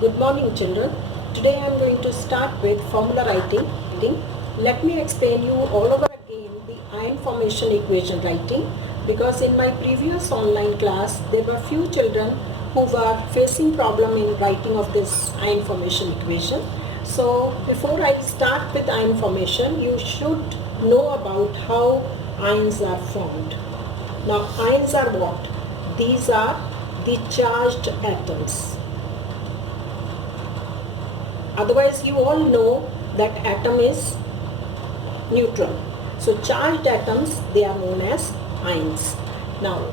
Good morning children. Today I am going to start with formula writing. Let me explain you all over again the ion formation equation writing, because in my previous online class there were few children who were facing problem in writing of this ion formation equation. So before I start with ion formation, you should know about how ions are formed. Now ions are what? These are the charged atoms. Otherwise you all know that atom is neutral. So charged atoms, they are known as ions. Now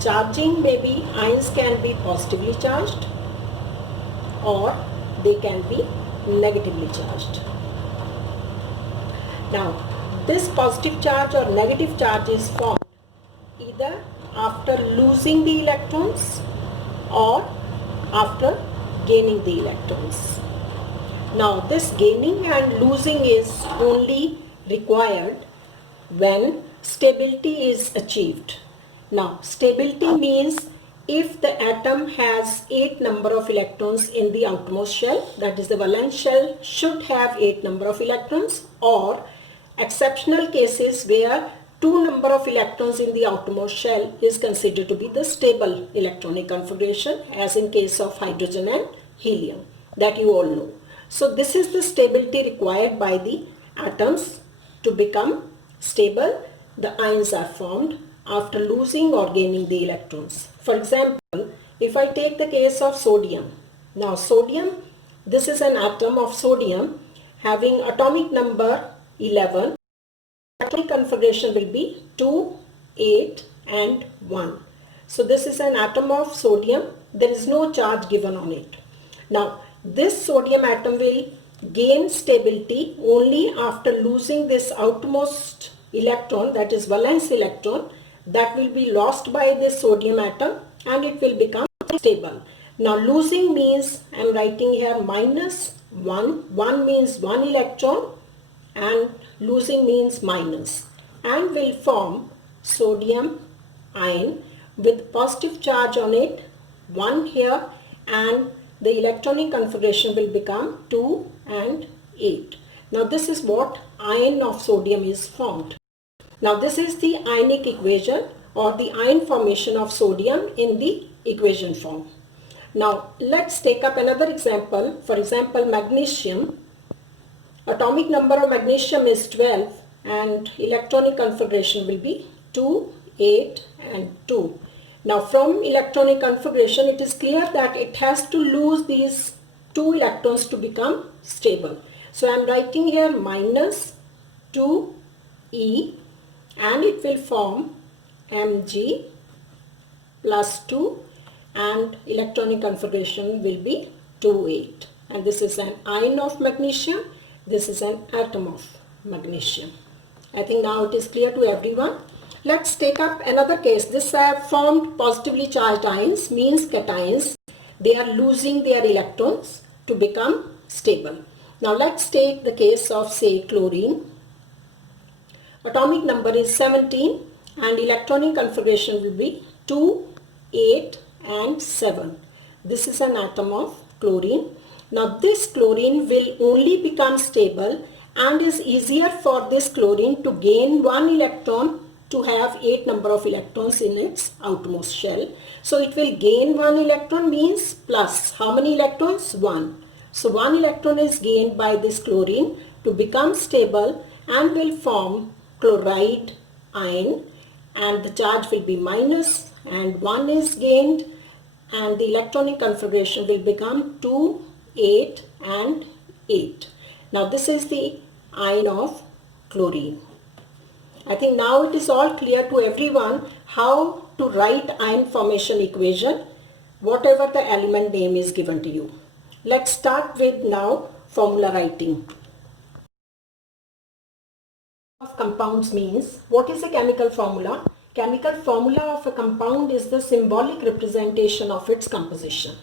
charging, maybe ions can be positively charged or they can be negatively charged. Now this positive charge or negative charge is formed either after losing the electrons or after gaining the electrons. Now this gaining and losing is only required when stability is achieved. Now stability means if the atom has 8 number of electrons in the outermost shell, that is the valence shell should have 8 number of electrons, or exceptional cases where 2 number of electrons in the outermost shell is considered to be the stable electronic configuration, as in case of hydrogen and helium, that you all know. So this is the stability required by the atoms to become stable. The ions are formed after losing or gaining the electrons. For example, if I take the case of sodium. Now sodium, this is an atom of sodium having atomic number 11. Atomic configuration will be 2, 8 and 1. So this is an atom of sodium. There is no charge given on it. Now this sodium atom will gain stability only after losing this outermost electron, that is valence electron, that will be lost by this sodium atom and it will become stable. Now losing means, I am writing here minus 1. 1 means 1 electron and losing means minus, and will form sodium ion with positive charge on it, 1 here, and the electronic configuration will become 2 and 8. Now this is what ion of sodium is formed. Now this is the ionic equation or the ion formation of sodium in the equation form. Now let's take up another example. For example, magnesium. Atomic number of magnesium is 12 and electronic configuration will be 2, 8 and 2. Now from electronic configuration, it is clear that it has to lose these 2 electrons to become stable. So I am writing here minus 2e and it will form Mg plus 2 and electronic configuration will be 2, 8. And this is an ion of magnesium. This is an atom of magnesium. I think now it is clear to everyone. Let's take up another case. This have formed positively charged ions, means cations. They are losing their electrons to become stable. Now let's take the case of, say, chlorine. Atomic number is 17 and electronic configuration will be 2, 8 and 7. This is an atom of chlorine. Now this chlorine will only become stable and is easier for this chlorine to gain 1 electron to have 8 number of electrons in its outermost shell. So it will gain 1 electron means plus. How many electrons? 1. So 1 electron is gained by this chlorine to become stable and will form chloride ion, and the charge will be minus and 1 is gained and the electronic configuration will become 2, 8 and 8. Now this is the ion of chlorine. I think now it is all clear to everyone how to write ion formation equation, whatever the element name is given to you. Let's start with now formula writing. Of compounds means, what is a chemical formula? Chemical formula of a compound is the symbolic representation of its composition.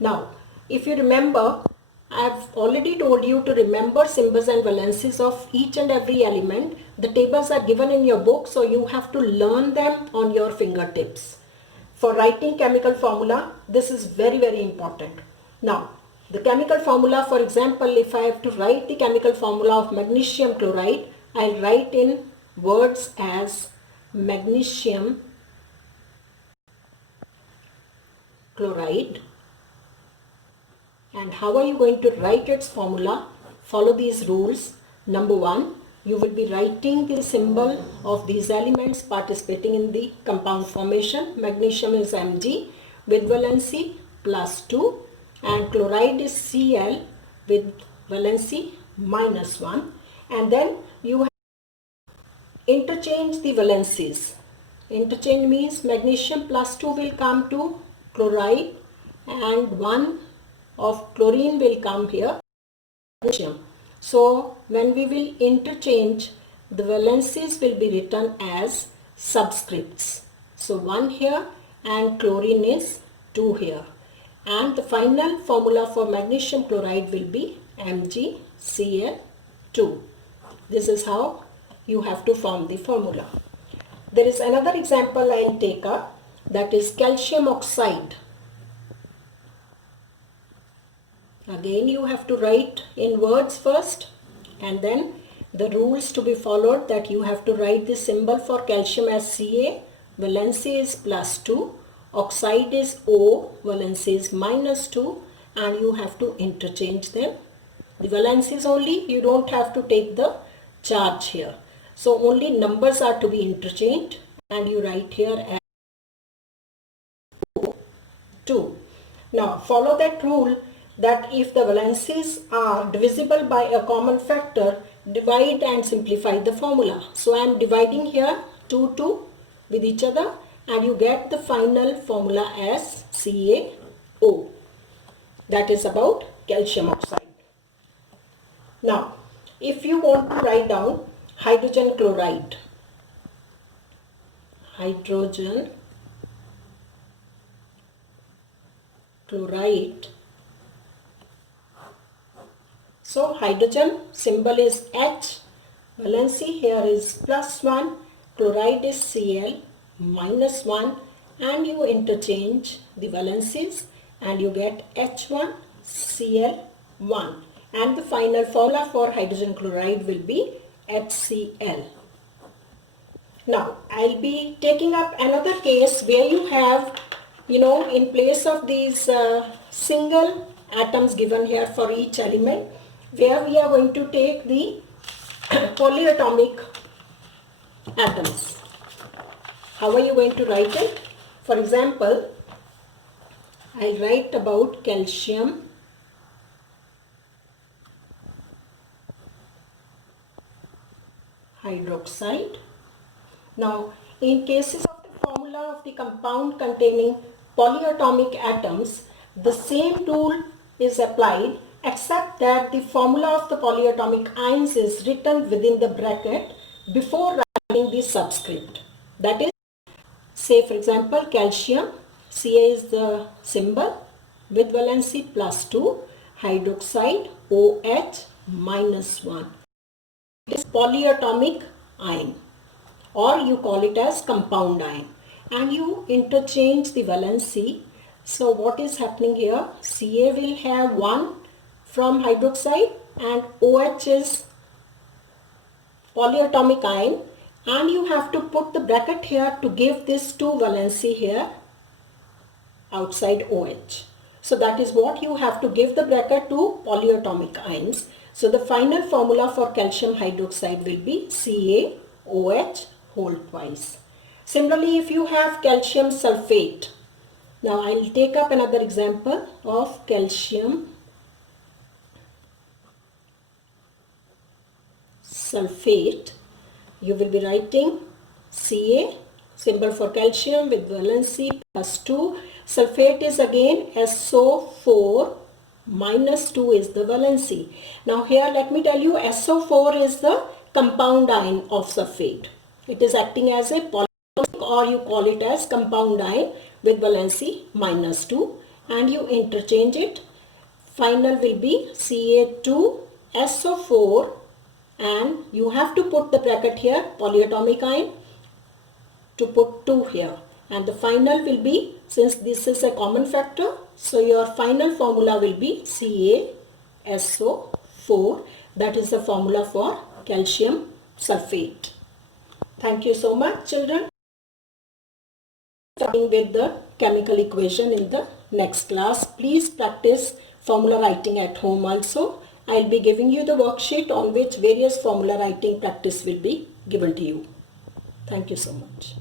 Now, if you remember, I have already told you to remember symbols and valences of each and every element. The tables are given in your book, so you have to learn them on your fingertips. For writing chemical formula, this is very, very important. Now, The chemical formula, for example, if I have to write the chemical formula of magnesium chloride, I'll write in words as magnesium chloride. And how are you going to write its formula? Follow these rules. Number 1, you will be writing the symbol of these elements participating in the compound formation. Magnesium is Mg with valency +2 and chloride is Cl with valency -1, and then you interchange the valencies. Interchange means magnesium +2 will come to chloride and 1 of chlorine will come here. So when we will interchange, the valencies will be written as subscripts. So 1 here and chlorine is 2 here. And the final formula for magnesium chloride will be MgCl2. This is how you have to form the formula. There is another example I will take up, that is calcium oxide. Again you have to write in words first, and then the rules to be followed, that you have to write the symbol for calcium as Ca, valency is +2, oxide is O, valency is -2, and you have to interchange them. The valencies only, you don't have to take the charge here. So only numbers are to be interchanged, and you write here as 2. Now follow that rule, that if the valencies are divisible by a common factor, divide and simplify the formula. So I am dividing here 2 with each other, and you get the final formula as CaO. That is about calcium oxide. Now if you want to write down hydrogen chloride, hydrogen chloride. So hydrogen symbol is H, valency here is +1, chloride is Cl -1, and you interchange the valencies and you get H1Cl1, and the final formula for hydrogen chloride will be HCl. Now I'll be taking up another case where you have, in place of these single atoms given here for each element, where we are going to take the polyatomic atoms. How are you going to write it? For example, I'll write about calcium hydroxide. Now, in cases of the formula of the compound containing polyatomic atoms, the same rule is applied, except that the formula of the polyatomic ions is written within the bracket before writing the subscript. That is, say for example, calcium, Ca is the symbol with valency +2, hydroxide OH -1. It is polyatomic ion, or you call it as compound ion, and you interchange the valency. So what is happening here? Ca will have 1 from hydroxide and OH is polyatomic ion, and you have to put the bracket here to give this 2 valency here outside OH. So that is what you have to give the bracket to polyatomic ions. So the final formula for calcium hydroxide will be CaOH whole twice. Similarly, if you have calcium sulfate, now I will take up another example of calcium sulfate. You will be writing Ca, symbol for calcium with valency +2. Sulfate is again SO4 -2 is the valency. Now here let me tell you, SO4 is the compound ion of sulfate. It is acting as a polyatomic, or you call it as compound ion with valency -2, and you interchange it. Final will be Ca2SO4, and you have to put the bracket here, polyatomic ion, to put 2 here, and the final will be, since this is a common factor, So your final formula will be CaSO4. That is the formula for calcium sulfate. Thank you so much, children. Starting with the chemical equation in the next class. Please practice formula writing at home also. I'll be giving you the worksheet on which various formula writing practice will be given to you. Thank you so much.